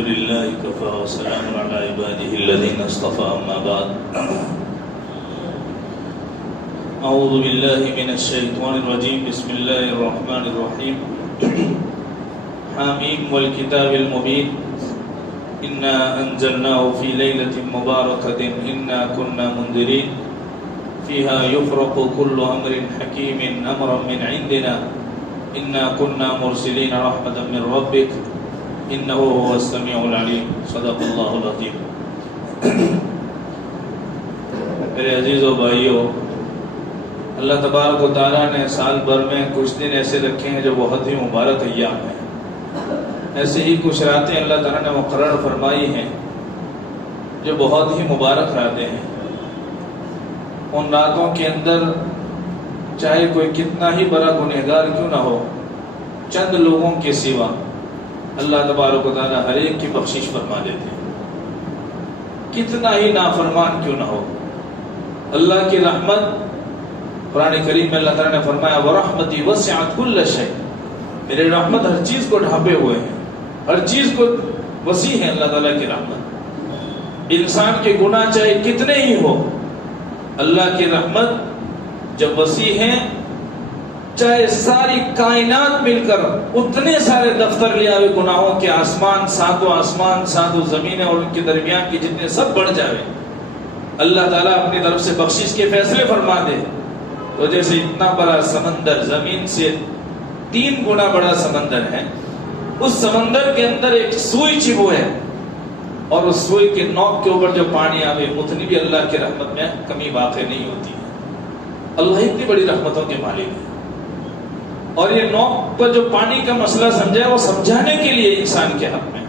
لله كفى وسلام على عباده الذين اصطفى أما بعد أعوذ بالله من الشيطان الرجيم بسم الله الرحمن الرحيم حاميم والكتاب المبين إنا أنزلناه في ليلة مباركة إنا كنا منذرين فيها يفرق كل أمر حكيم أمرا من عندنا إنا كنا مرسلين رحمة من ربك إنه هو السميع العليم صدق الله العظيم. میرے عزیز و بھائیو، اللہ تبارک و تعالیٰ نے سال بھر میں کچھ دن ایسے رکھے ہیں جو بہت ہی مبارک ایام ہیں. ایسے ہی کچھ راتیں اللہ تعالیٰ نے مقرر فرمائی ہیں جو بہت ہی مبارک راتیں ہیں. ان راتوں کے اندر چاہے کوئی کتنا ہی بڑا گنہگار کیوں نہ ہو، چند لوگوں کے سوا اللہ تبارک و تعالیٰ ہر ایک کی بخشش فرما دیتے ہیں. کتنا ہی نافرمان کیوں نہ ہو، اللہ کی رحمت، قرآن کریم میں اللہ تعالیٰ نے فرمایا وَرَحْمَتِي وَسِعَتْ كُلَّ شَيْءٍ، میرے رحمت ہر چیز کو ڈھانپے ہوئے ہیں، ہر چیز کو وسیع ہے اللہ تعالیٰ کی رحمت. انسان کے گناہ چاہے کتنے ہی ہو، اللہ کی رحمت جب وسیع ہے، چاہے ساری کائنات مل کر اتنے سارے دفتر لے آئے گناہوں کے، آسمان ساتوں زمینیں اور ان کے درمیان کی جتنے سب بڑھ جائے، اللہ تعالیٰ اپنی طرف سے بخشش کے فیصلے فرما دے تو جیسے اتنا بڑا سمندر زمین سے 3 گنا بڑا سمندر ہے، اس سمندر کے اندر ایک سوئی چبو ہے اور اس سوئی کے نوک کے اوپر جو پانی آوے اتنی بھی اللہ کی رحمت میں کمی واقع نہیں ہوتی ہے. اللہ اتنی بڑی رحمتوں کے مالک ہے. اور یہ نوک پر جو پانی کا مسئلہ سمجھا ہے وہ سمجھانے کے لیے انسان کے حق میں،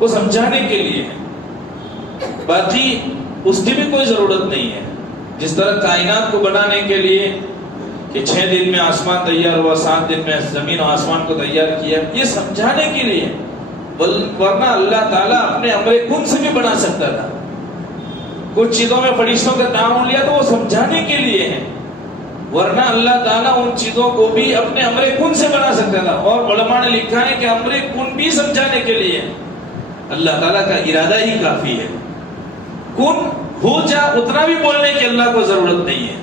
وہ سمجھانے کے لیے ہے، باقی اس کی بھی کوئی ضرورت نہیں ہے. جس طرح کائنات کو بنانے کے لیے کہ 6 دن میں آسمان تیار ہوا، 7 دن میں زمین و آسمان کو تیار کیا، یہ سمجھانے کے لیے، ورنہ اللہ تعالیٰ اپنے امر کن سے بھی بنا سکتا تھا. کچھ چیزوں میں فرشتوں کا تعاون لیا تو وہ سمجھانے کے لیے ہے، ورنہ اللہ تعالیٰ ان چیزوں کو بھی اپنے امر کن سے بنا سکتا تھا. اور علماء نے لکھا ہے کہ امر کن بھی سمجھانے کے لیے اللہ تعالیٰ کا ارادہ ہی کافی ہے. کن ہو جا اتنا بھی بولنے کی اللہ کو ضرورت نہیں ہے،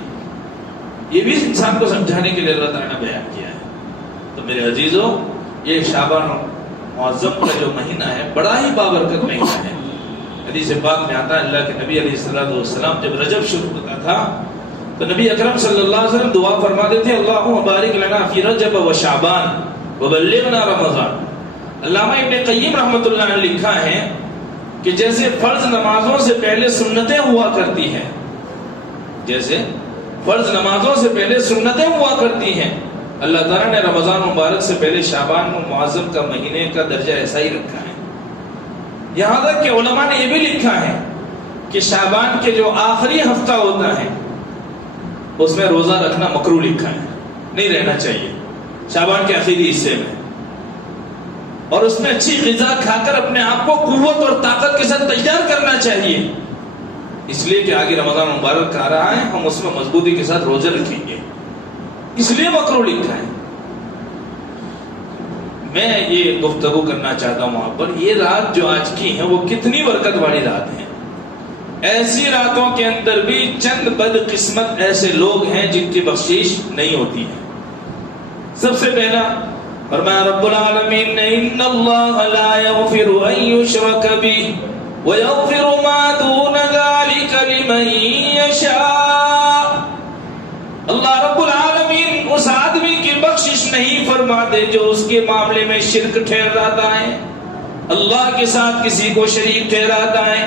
یہ بھی انسان کو سمجھانے کے لیے اللہ تعالیٰ نے بیان کیا ہے. تو میرے عزیزوں، یہ شعبان معظم کا جو مہینہ ہے بڑا ہی بابرکت مہینہ ہے. حدیث پاک میں آتا ہے اللہ کے نبی علیہ السلام جب رجب شروع ہوتا تھا تو نبی اکرم صلی اللہ علیہ وسلم دعا فرماتے تھے اللہم بارک لنا فی رجب و شعبان وبلغنا رمضان. علامہ ابن قیم رحمۃ اللہ نے لکھا ہے کہ جیسے فرض نمازوں سے پہلے سنتیں ہوا کرتی ہیں، جیسے فرض نمازوں سے پہلے سنتیں ہوا کرتی ہیں، اللہ تعالیٰ نے رمضان مبارک سے پہلے شعبان معظم کا مہینے کا درجہ ایسا ہی رکھا ہے. یہاں تک کہ علماء نے یہ بھی لکھا ہے کہ شعبان کے جو آخری ہفتہ ہوتا ہے اس میں روزہ رکھنا مکروہ لکھا ہے، نہیں رہنا چاہیے شعبان کے آخری حصے میں، اور اس میں اچھی غذا کھا کر اپنے آپ کو قوت اور طاقت کے ساتھ تیار کرنا چاہیے، اس لیے کہ آگے رمضان مبارک آ رہا ہے، ہم اس میں مضبوطی کے ساتھ روزے رکھیں گے، اس لیے مکروہ لکھا ہے. میں یہ گفتگو کرنا چاہتا ہوں وہاں پر یہ رات جو آج کی ہے وہ کتنی برکت والی رات ہے. ایسی راتوں کے اندر بھی چند بد قسمت ایسے لوگ ہیں جن کی بخشش نہیں ہوتی ہے. سب سے پہلا فرمایا رب العالمین نے ان اللہ لا یغفر ان یشرک بہ ویغفر ما دون ذلک لمن یشاء. اللہ رب العالمین اس آدمی کی بخشش نہیں فرماتے جو اس کے معاملے میں شرک ٹھہراتا ہے، اللہ کے ساتھ کسی کو شریک ٹھہراتا ہے.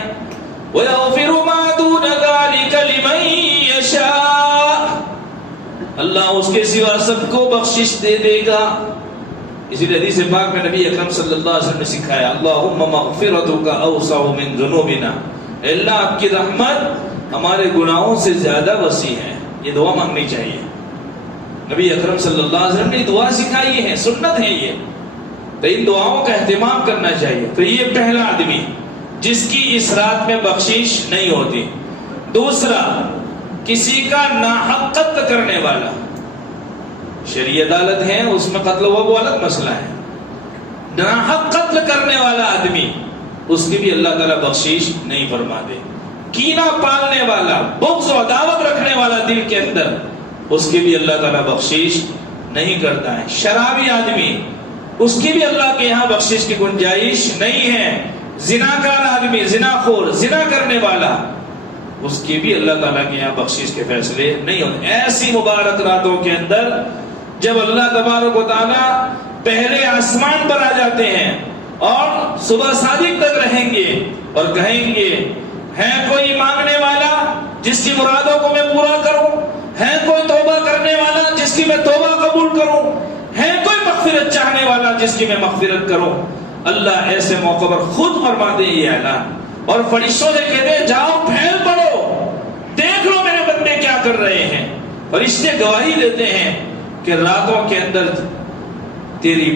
وَيَغْفِرُ مَا دُونَ ذَلِكَ لِمَن يَشَاءُ، اللہ اس کے سوا سب کو بخشش دے دے گا. اسی لیے حدیث پاک میں نبی اکرم صلی اللہ علیہ وسلم نے سکھایا اللہم مغفرتک اوسع من ذنوبنا، اللہ آپ کی رحمت ہمارے گناہوں سے زیادہ وسیع ہے. یہ دعا مانگنی چاہیے. نبی اکرم صلی اللہ علیہ وسلم نے دعا سکھائی ہے، سنت ہے یہ، تو ان دعاؤں کا اہتمام کرنا چاہیے. تو یہ پہلا آدمی جس کی اس رات میں بخشش نہیں ہوتی. دوسرا، کسی کا ناحق قتل کرنے والا. شرعی عدالت ہے، اس میں قتل ہوا وہ الگ مسئلہ ہے. ناحق قتل کرنے والا آدمی اس کی بھی اللہ تعالیٰ بخشش نہیں فرماتے. کینہ پالنے والا، بغض و عداوت رکھنے والا دل کے اندر، اس کی بھی اللہ تعالیٰ بخشش نہیں کرتا ہے. شرابی آدمی، اس کی بھی اللہ کے یہاں بخشش کی گنجائش نہیں ہے. زناکار آدمی، زناخور، زنا کرنے والا، اس کی بھی اللہ تعالیٰ کے یہاں بخشش کے فیصلے نہیں ہوتے. ایسی مبارک راتوں کے اندر جب اللہ تبارک و تعالیٰ پہلے آسمان پر آ جاتے ہیں اور صبح صادق تک رہیں گے اور کہیں گے ہے کوئی مانگنے والا جس کی مرادوں کو میں پورا کروں، ہے کوئی توبہ کرنے والا جس کی میں توبہ قبول کروں، ہے کوئی مغفرت چاہنے والا جس کی میں مغفرت کروں. اللہ ایسے موقع پر خود فرماتے ہیں یہ اعلان، اور فرشتوں سے کہتے ہیں جاؤ پھیل پڑو، دیکھ لو میرے بندے کیا کر رہے ہیں. فرشتے گواہی دیتے ہیں کہ راتوں کے اندر تیری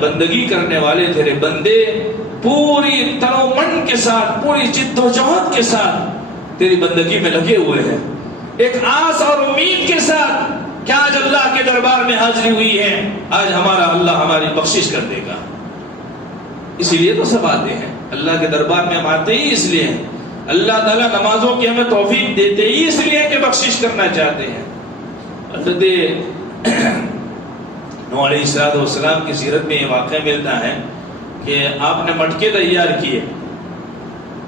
بندگی کرنے والے تیرے بندے پوری تن و من کے ساتھ، پوری جد و جہد کے ساتھ تیری بندگی میں لگے ہوئے ہیں، ایک آس اور امید کے ساتھ کہ آج اللہ کے دربار میں حاضری ہوئی ہے، آج ہمارا اللہ ہماری بخشش کر دے گا. اسی لیے تو سب آتے ہیں اللہ کے دربار میں. ہم آتے ہی اس لیے ہیں، اللہ تعالیٰ نمازوں کی ہمیں توفیق دیتے ہی اس لیے کہ بخشش کرنا چاہتے ہیں. حضرت نوح علیہ السلام کی سیرت میں یہ واقعہ ملتا ہے کہ آپ نے مٹکے تیار کیے،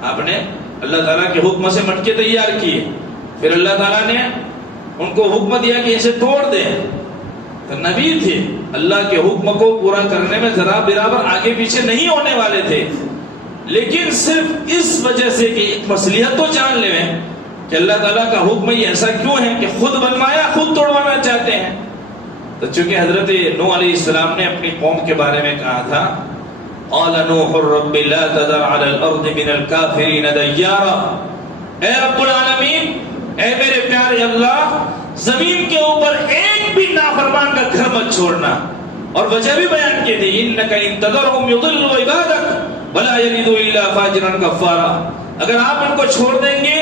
آپ نے اللہ تعالیٰ کے حکم سے مٹکے تیار کیے، پھر اللہ تعالیٰ نے ان کو حکم دیا کہ اسے توڑ دیں. تو نبی تھے، اللہ کے حکم کو پورا کرنے میں ذرا برابر آگے پیچھے نہیں ہونے والے تھے، لیکن صرف اس وجہ سے کہ ایک مصلحت تو جان لیں کہ اللہ تعالیٰ کا حکم یہ ایسا کیوں ہے کہ خود بنوایا خود توڑوانا چاہتے ہیں. تو چونکہ حضرت نوح علیہ السلام نے اپنی قوم کے بارے میں کہا تھا قال نوح رب لا تذر على الارض من الكافرین دیارا، اے رب العالمین، اے میرے پیارے اللہ، زمین کے اوپر ایک بھی نافرمان کا گھر مت چھوڑنا. اور وجہ بھی بیان کی تھی انک ان تذرهم یضلوا عبادک ولا یلدوا الا فاجرا کفارا، اگر آپ ان کو چھوڑ دیں گے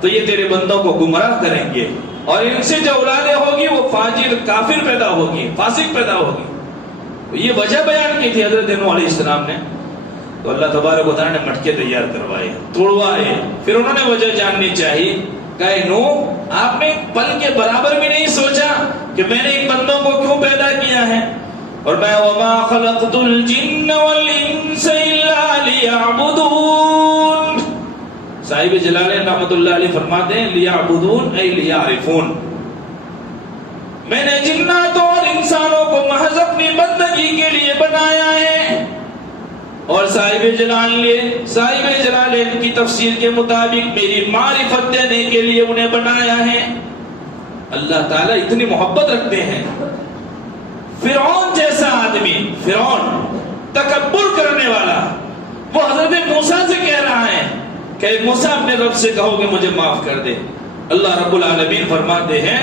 تو یہ تیرے بندوں کو گمراہ کریں گے اور ان سے جو اولادیں ہوگی وہ فاجر کافر پیدا ہوگی، فاسق پیدا ہوگی. یہ وجہ بیان کی تھی حضرت نوح علیہ السلام نے. تو اللہ تبارک و تعالیٰ نے مٹکے تیار کروائے، توڑوائے، پھر انہوں نے وجہ جاننی چاہیے. کہے نوح آپ نے پل کے برابر بھی نہیں سوچا کہ میں نے ان بندوں کو کیوں پیدا کیا ہے. اور میں وما خلقت الجن والانس الا لیعبدون، صاحب جلالین رحمۃ اللہ علیہ فرماتے ہیں لیعبدون ای لیعرفون، میں نے جناتوں اور انسانوں کو محض اپنی بندگی کے لیے بنایا ہے. اور صاحب جلالین کی تفسیر کے مطابق میری معرفت دینے کے لیے انہیں بنایا ہے. اللہ تعالیٰ اتنی محبت رکھتے ہیں. فرعون جیسا آدمی، فرعون تکبر کرنے والا، وہ حضرت موسیٰ سے کہہ رہا ہے کہ موسیٰ اپنے رب سے کہو کہ مجھے معاف کر دے. اللہ رب العالمین فرماتے ہیں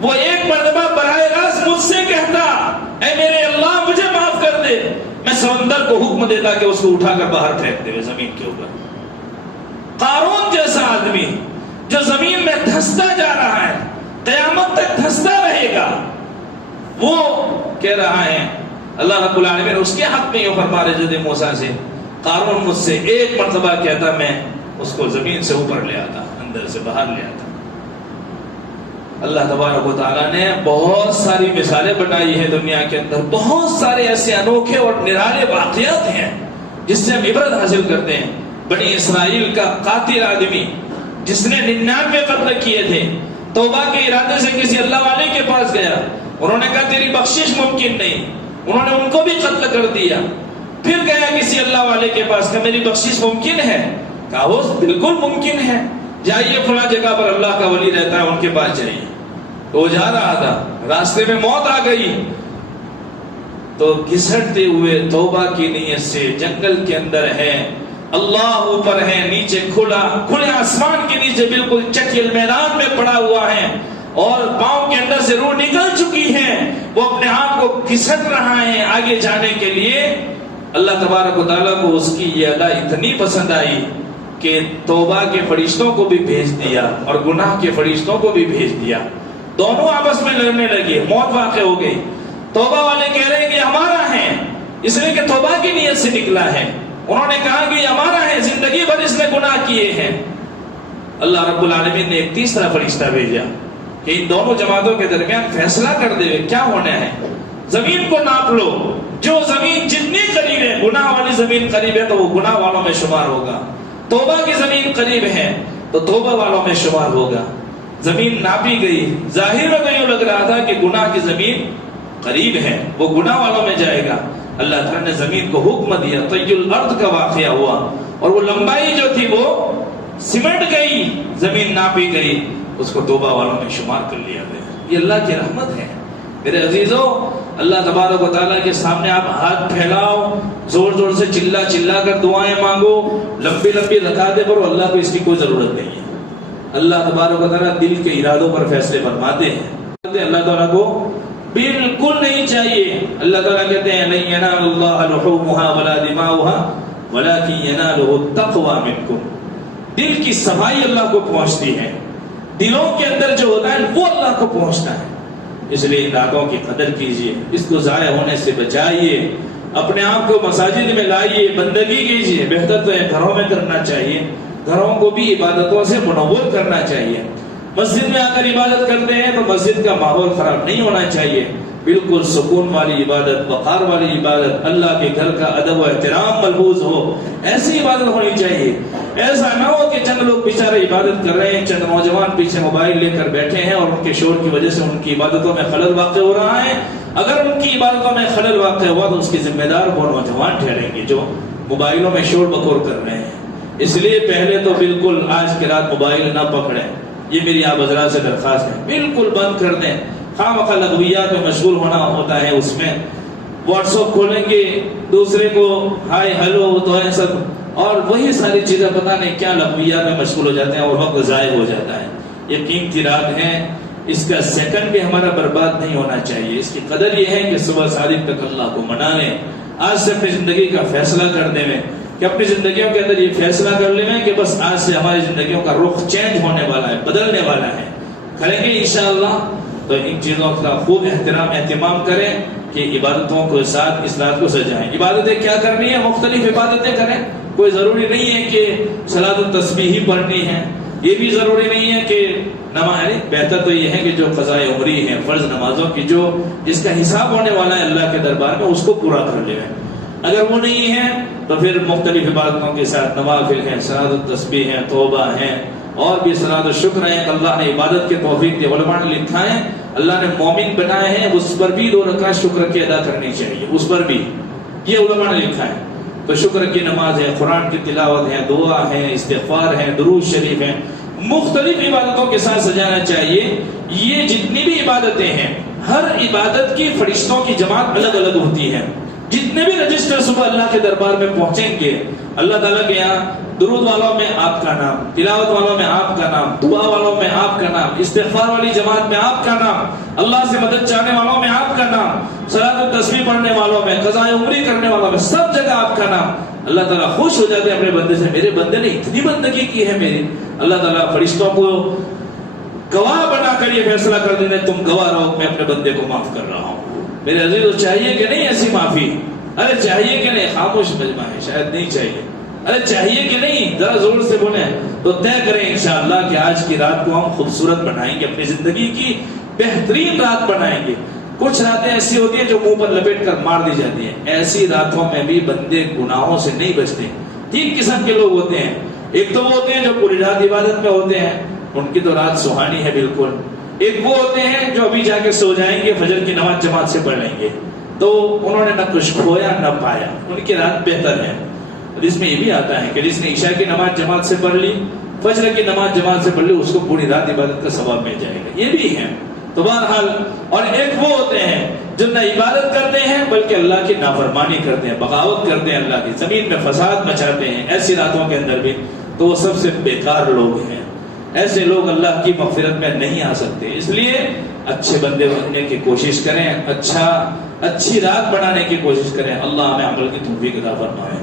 وہ ایک مرتبہ براہ راست مجھ سے کہتا اے میرے اللہ مجھے معاف کر دے، میں سمندر کو حکم دیتا کہ اس کو اٹھا کر باہر پھینک دے زمین کے اوپر. قارون جیسا آدمی جو زمین میں دھستا جا رہا ہے، قیامت تک دھستا رہے گا، وہ کہہ رہا ہے اللہ رب العالمین اس کے حق میں یہ فرما رہے حضرت موسیٰ سے قارون مجھ سے ایک مرتبہ کہتا میں اس کو زمین سے اوپر لے آتا، اندر سے باہر لے آتا. اللہ تبارک و تعالیٰ نے بہت ساری مثالیں بنائی ہیں دنیا کے اندر، بہت سارے ایسے انوکھے اور نرالے واقعات ہیں جس سے ہم عبرت حاصل کرتے ہیں. بنی اسرائیل کا قاتل آدمی جس نے 99 قتل کیے تھے، توبہ کے ارادے سے کسی اللہ والے کے پاس گیا، انہوں نے کہا تیری بخشش ممکن نہیں، انہوں نے ان کو بھی قتل کر دیا. پھر گیا کسی اللہ والے کے پاس کہ میری بخشش ممکن ہے، کہا وہ بالکل ممکن ہے، جائیے فلاں جگہ پر اللہ کا ولی رہتا ہے ان کے پاس جائیے. تو وہ جا رہا تھا، راستے میں موت آ گئی تو گھسٹتے ہوئے توبہ کی نیت سے جنگل کے اندر ہے، اللہ اوپر ہے، نیچے کھلے آسمان کے نیچے بالکل چکیل میدان میں پڑا ہوا ہے اور پاؤں کے اندر سے روح نکل چکی ہے، وہ اپنے آپ کو گھسٹ رہا ہے آگے جانے کے لیے. اللہ تبارک و تعالیٰ کو اس کی یہ ادا اتنی پسند آئی کہ توبہ کے فرشتوں کو بھی بھیج دیا اور گناہ کے فرشتوں کو بھی بھیج دیا. دونوں آپس میں لڑنے لگے، موت واقع ہو گئی. توبہ والے کہہ رہے ہیں کہ ہمارا ہے، اس لیے کہ توبہ کی نیت سے نکلا ہے، انہوں نے کہا کہ یہ ہمارا ہے، زندگی بھر اس نے گناہ کیے ہیں۔ اللہ رب العالمین نے ایک تیسرا فرشتہ بھیجا کہ ان دونوں جماعتوں کے درمیان فیصلہ کر دے کیا ہونا ہے۔ زمین کو ناپ لو، جو زمین جتنی قریب ہے، گناہ والی زمین قریب ہے تو وہ گناہ والوں میں شمار ہوگا، توبہ کی زمین قریب ہے تو توبہ والوں میں شمار ہوگا۔ زمین ناپی گئی، ظاہر میں تو یوں لگ رہا تھا کہ گناہ کی زمین قریب ہے، وہ گناہ والوں میں جائے گا۔ اللہ تعالیٰ نے زمین کو حکم دیا، طی الارض کا واقعہ ہوا، اور وہ لمبائی جو تھی وہ سمٹ گئی، زمین ناپی گئی، اس کو توبہ والوں میں شمار کر لیا گیا۔ یہ اللہ کی رحمت ہے میرے عزیزو۔ اللہ تبارک و تعالیٰ کے سامنے آپ ہاتھ پھیلاؤ، زور زور سے چلا چلا کر دعائیں مانگو، لمبی لمبی رکعتیں کرو، اللہ کو اس کی کوئی ضرورت نہیں ہے۔ اللہ تبارک و تعالیٰ دل کے ارادوں پر فیصلے فرماتے ہیں۔ اللہ تعالیٰ کو بالکل نہیں چاہیے، اللہ تعالیٰ کہتے ہیں لن ینال اللہ لحومها ولا دماؤها ولکن ینالہ التقوی منکم۔ دل کی صفائی اللہ کو پہنچتی ہے، دلوں کے اندر جو ہوتا ہے وہ اللہ کو پہنچتا ہے۔ اس لیے ان راتوں کی قدر کیجئے، اس کو ضائع ہونے سے بچائیے، اپنے آپ کو مساجد میں لائیے، بندگی کیجئے۔ بہتر تو ہے گھروں میں کرنا چاہیے، گھروں کو بھی عبادتوں سے منور کرنا چاہیے۔ مسجد میں آ کر عبادت کرتے ہیں تو مسجد کا ماحول خراب نہیں ہونا چاہیے، بالکل سکون والی عبادت، وقار والی عبادت، اللہ کے گھر کا ادب و احترام ملحوظ ہو، ایسی عبادت ہونی چاہیے۔ ایسا نہ ہو کہ چند لوگ بیچارے عبادت کر رہے ہیں، چند نوجوان پیچھے موبائل لے کر بیٹھے ہیں اور ان کے شور کی وجہ سے ان کی عبادتوں میں خلل واقع ہو رہا ہے۔ اگر ان کی عبادتوں میں خلل واقع ہوا تو اس کے ذمہ دار وہ نوجوان ٹھہریں گے جو موبائلوں میں شور بکور کر رہے ہیں۔ اس لیے پہلے تو بالکل آج کی رات موبائل نہ پکڑیں، یہ میری آپ حضرات سے درخواست ہے، بالکل بند کر دیں۔ خواہ لغویات میں مشغول ہونا ہوتا ہے، اس میں واٹس ایپ کھولیں گے، دوسرے کو ہائے ہیلو تو ہے سب، اور وہی ساری چیزیں پتہ نہیں کیا لغویات میں مشغول ہو جاتے ہیں اور وقت ضائع ہو جاتا ہے۔ یہ قیمتی رات ہے، اس کا سیکنڈ بھی ہمارا برباد نہیں ہونا چاہیے۔ اس کی قدر یہ ہے کہ صبح صادق تک اللہ کو منا لیں، آج سے اپنی زندگی کا فیصلہ کر دیں کہ اپنی زندگیوں کے اندر یہ فیصلہ کر لیں کہ بس آج سے ہماری زندگیوں کا رخ چینج ہونے والا ہے، بدلنے والا ہے۔ کریں گے انشاءاللہ تو ان چیزوں کا خوب اہتمام کریں کہ عبادتوں کے ساتھ اس رات کو سجائیں۔ عبادتیں کیا کرنی ہے؟ مختلف عبادتیں کریں، کوئی ضروری نہیں ہے کہ صلاۃ التسبیح ہی پڑھنی ہے، یہ بھی ضروری نہیں ہے کہ نماز، بہتر تو یہ ہے کہ جو قضائے عمری ہیں، فرض نمازوں کی جو جس کا حساب ہونے والا ہے اللہ کے دربار میں، اس کو پورا کر لیں۔ اگر وہ نہیں ہے تو پھر مختلف عبادتوں کے ساتھ نوافل ہیں، صلاۃ التسبیح ہیں، توبہ ہیں، اور بھی صلاۃ الشکر ہیں۔ اللہ نے عبادت کے توفیق دی، علماء نے لکھا ہے اللہ نے مومن بنائے ہیں اس پر بھی 2 رکعت شکر کی ادا کرنی چاہیے، اس پر بھی، یہ علماء نے لکھا ہے۔ تو شکر کی نماز ہے، قرآن کی تلاوت ہے، دعا ہے، استغفار ہے، درود شریف ہے، مختلف عبادتوں کے ساتھ سجانا چاہیے۔ یہ جتنی بھی عبادتیں ہیں، ہر عبادت کی فرشتوں کی جماعت الگ الگ ہوتی ہے۔ جتنے بھی رجسٹر صبح اللہ کے دربار میں پہنچیں گے، اللہ تعالیٰ کے یہاں درود والوں میں آپ کا نام، تلاوت والوں میں آپ کا نام، دعا والوں میں آپ کا نام، استغفار والی جماعت میں آپ کا نام، اللہ سے مدد چاہنے والوں میں آپ کا نام، صلاۃ التسبیح پڑھنے والوں میں، قضائے عمری کرنے والوں میں، سب جگہ آپ کا نام۔ اللہ تعالیٰ خوش ہو جاتے ہیں اپنے بندے سے، میرے بندے نے اتنی بندگی کی ہے میری۔ اللہ تعالیٰ فرشتوں کو گواہ بنا کر یہ فیصلہ کر دیتے ہیں تم گواہ رہو، میں اپنے بندے کو معاف کر رہا ہوں۔ میرے عزیزو، چاہیے کہ نہیں ایسی معافی؟ ارے چاہیے کہ نہیں؟ خاموش مجمع ہے، شاید نہیں چاہیے۔ ارے چاہیے کہ نہیں؟ ذرا زور سے بولیں تو طے کریں انشاءاللہ کہ آج کی رات کو ہم خوبصورت بنائیں گے، اپنی زندگی کی بہترین رات بنائیں گے۔ کچھ راتیں ایسی ہوتی ہیں جو منہ پر لپیٹ کر مار دی جاتی ہیں، ایسی راتوں میں بھی بندے گناہوں سے نہیں بچتے۔ 3 قسم کے لوگ ہوتے ہیں، ایک تو وہ ہوتے ہیں جو پوری رات عبادت میں ہوتے ہیں، ان کی تو رات سہانی ہے بالکل۔ ایک وہ ہوتے ہیں جو ابھی جا کے سو جائیں گے، فجر کی نماز جماعت سے پڑھ لیں گے، تو انہوں نے نہ کچھ کھویا نہ پایا، ان کی رات بہتر ہے۔ اس میں یہ بھی آتا ہے کہ جس نے عشاء کی نماز جماعت سے پڑھ لی، فجر کی نماز جماعت سے پڑھ لی، اس کو پوری رات عبادت کا ثواب مل جائے گا، یہ بھی ہے۔ تو بہرحال، اور ایک وہ ہوتے ہیں جو نہ عبادت کرتے ہیں بلکہ اللہ کی نافرمانی کرتے ہیں، بغاوت کرتے ہیں، اللہ کی زمین میں فساد مچاتے ہیں، ایسی راتوں کے اندر بھی، تو وہ سب سے بیکار لوگ ہیں۔ ایسے لوگ اللہ کی مغفرت میں نہیں آ سکتے۔ اس لیے اچھے بندے بننے کی کوشش کریں، اچھی رات بنانے کی کوشش کریں۔ اللہ ہمیں عمل کی توفیق عطا فرمائے۔